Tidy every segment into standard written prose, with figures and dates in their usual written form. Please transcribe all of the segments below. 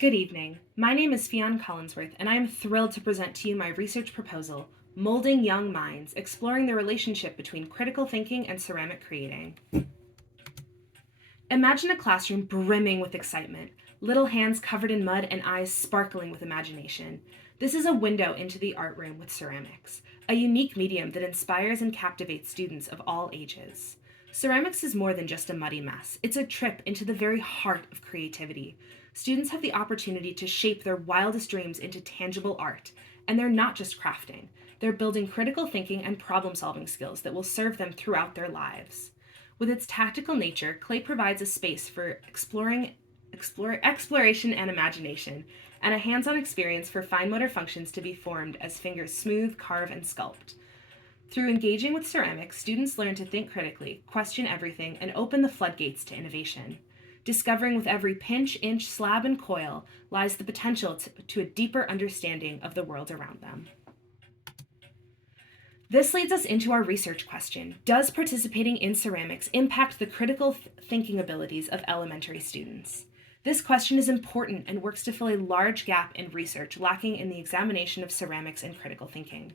Good evening. My name is Fionn Collinsworth, and I am thrilled to present to you my research proposal, Molding Young Minds, exploring the relationship between critical thinking and ceramic creating. Imagine a classroom brimming with excitement, little hands covered in mud and eyes sparkling with imagination. This is a window into the art room with ceramics, a unique medium that inspires and captivates students of all ages. Ceramics is more than just a muddy mess. It's a trip into the very heart of creativity. Students have the opportunity to shape their wildest dreams into tangible art, and they're not just crafting. They're building critical thinking and problem-solving skills that will serve them throughout their lives. With its tactical nature, clay provides a space for exploration and imagination, and a hands-on experience for fine motor functions to be formed as fingers smooth, carve, and sculpt. Through engaging with ceramics, students learn to think critically, question everything, and open the floodgates to innovation. Discovering with every pinch, inch, slab, and coil lies the potential to a deeper understanding of the world around them. This leads us into our research question. Does participating in ceramics impact the critical thinking abilities of elementary students? This question is important and works to fill a large gap in research lacking in the examination of ceramics and critical thinking.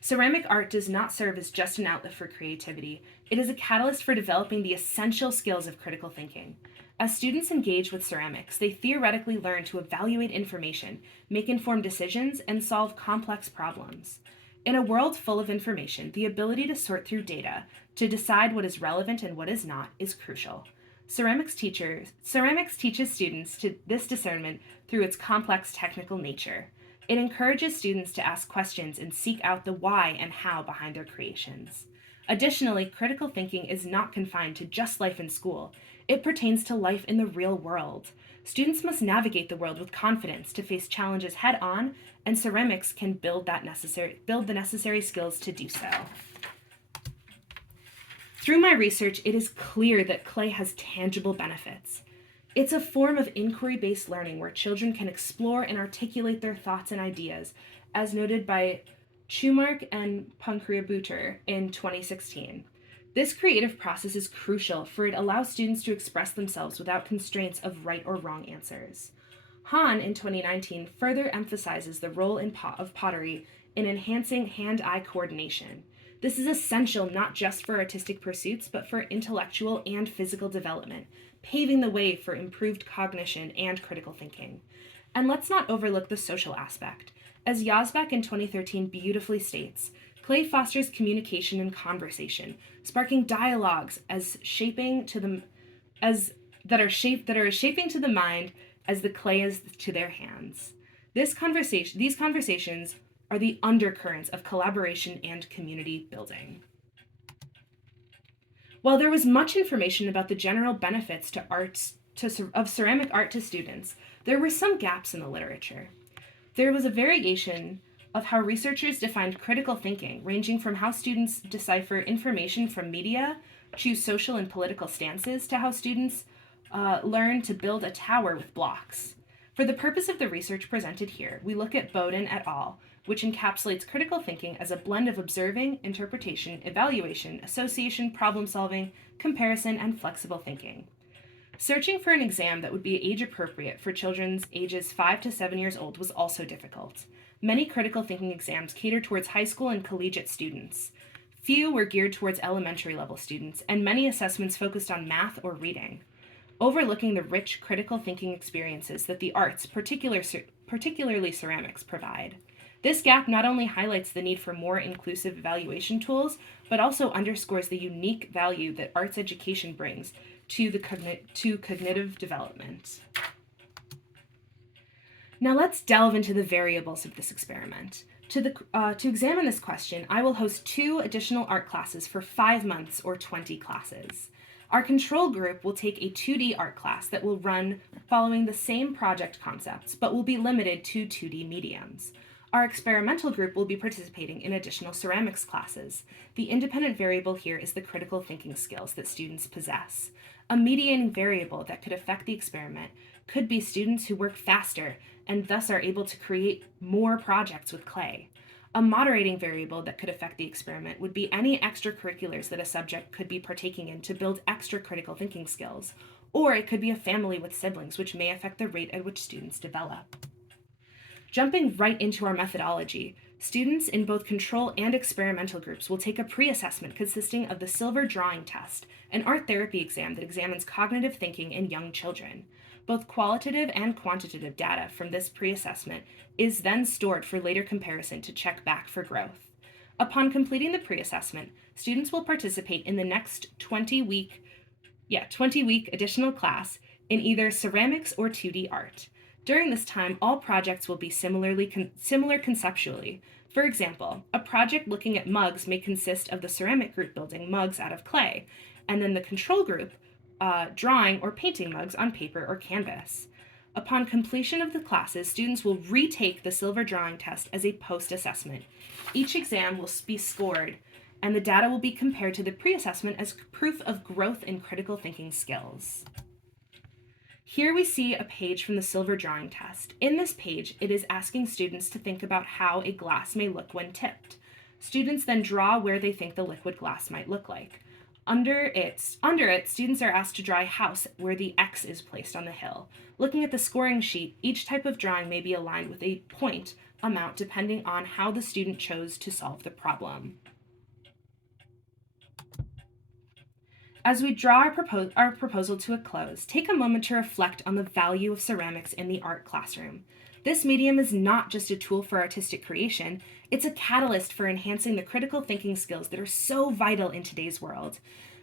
Ceramic art does not serve as just an outlet for creativity. It is a catalyst for developing the essential skills of critical thinking. As students engage with ceramics, they theoretically learn to evaluate information, make informed decisions, and solve complex problems. In a world full of information, the ability to sort through data, to decide what is relevant and what is not, is crucial. Ceramics teaches students this discernment through its complex technical nature. It encourages students to ask questions and seek out the why and how behind their creations. Additionally, critical thinking is not confined to just life in school. It pertains to life in the real world. Students must navigate the world with confidence to face challenges head on, and ceramics can build the necessary skills to do so. Through my research, it is clear that clay has tangible benefits. It's a form of inquiry-based learning where children can explore and articulate their thoughts and ideas, as noted by Chumark and Pankriabuter in 2016. This creative process is crucial, for it allows students to express themselves without constraints of right or wrong answers. Hahn in 2019 further emphasizes the role of pottery in enhancing hand-eye coordination. This is essential not just for artistic pursuits, but for intellectual and physical development, paving the way for improved cognition and critical thinking. And let's not overlook the social aspect. As Yazbek in 2013 beautifully states, clay fosters communication and conversation, sparking dialogues that are shaping to the mind as the clay is to their hands. These conversations are the undercurrents of collaboration and community building. While there was much information about the general benefits of ceramic art to students, there were some gaps in the literature. There was a variation of how researchers defined critical thinking, ranging from how students decipher information from media, choose social and political stances, to how students learn to build a tower with blocks. For the purpose of the research presented here, we look at Bowden et al., which encapsulates critical thinking as a blend of observing, interpretation, evaluation, association, problem-solving, comparison, and flexible thinking. Searching for an exam that would be age-appropriate for children ages 5 to 7 years old was also difficult. Many critical thinking exams cater towards high school and collegiate students. Few were geared towards elementary level students, and many assessments focused on math or reading, overlooking the rich critical thinking experiences that the arts, particularly ceramics, provide. This gap not only highlights the need for more inclusive evaluation tools, but also underscores the unique value that arts education brings to cognitive development. Now let's delve into the variables of this experiment. To examine this question, I will host 2 additional art classes for 5 months or 20 classes. Our control group will take a 2D art class that will run following the same project concepts, but will be limited to 2D mediums. Our experimental group will be participating in additional ceramics classes. The independent variable here is the critical thinking skills that students possess. A mediating variable that could affect the experiment could be students who work faster and thus are able to create more projects with clay. A moderating variable that could affect the experiment would be any extracurriculars that a subject could be partaking in to build extra critical thinking skills, or it could be a family with siblings, which may affect the rate at which students develop. Jumping right into our methodology, students in both control and experimental groups will take a pre-assessment consisting of the Silver Drawing Test, an art therapy exam that examines cognitive thinking in young children. Both qualitative and quantitative data from this pre-assessment is then stored for later comparison to check back for growth. Upon completing the pre-assessment, students will participate in the next 20-week additional class in either ceramics or 2D art. During this time, all projects will be similar conceptually. For example, a project looking at mugs may consist of the ceramic group building mugs out of clay, and then the control group drawing or painting mugs on paper or canvas. Upon completion of the classes, students will retake the Silver Drawing Test as a post-assessment. Each exam will be scored, and the data will be compared to the pre-assessment as proof of growth in critical thinking skills. Here we see a page from the Silver Drawing Test. In this page, it is asking students to think about how a glass may look when tipped. Students then draw where they think the liquid glass might look like. Under it, students are asked to draw a house where the X is placed on the hill. Looking at the scoring sheet, each type of drawing may be aligned with a point amount depending on how the student chose to solve the problem. As we draw our proposal to a close, take a moment to reflect on the value of ceramics in the art classroom. This medium is not just a tool for artistic creation, it's a catalyst for enhancing the critical thinking skills that are so vital in today's world.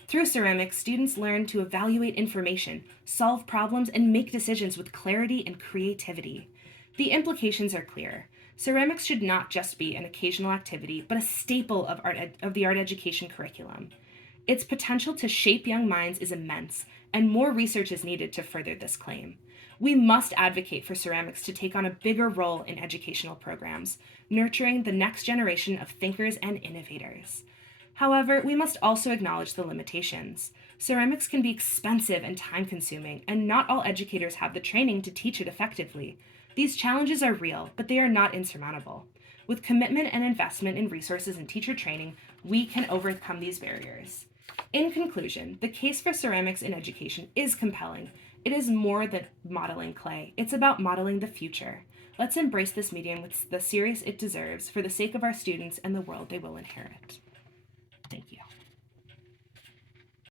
Through ceramics, students learn to evaluate information, solve problems, and make decisions with clarity and creativity. The implications are clear. Ceramics should not just be an occasional activity, but a staple of the art education curriculum. Its potential to shape young minds is immense, and more research is needed to further this claim. We must advocate for ceramics to take on a bigger role in educational programs, nurturing the next generation of thinkers and innovators. However, we must also acknowledge the limitations. Ceramics can be expensive and time-consuming, and not all educators have the training to teach it effectively. These challenges are real, but they are not insurmountable. With commitment and investment in resources and teacher training, we can overcome these barriers. In conclusion, the case for ceramics in education is compelling. It is more than modeling clay. It's about modeling the future. Let's embrace this medium with the seriousness it deserves for the sake of our students and the world they will inherit.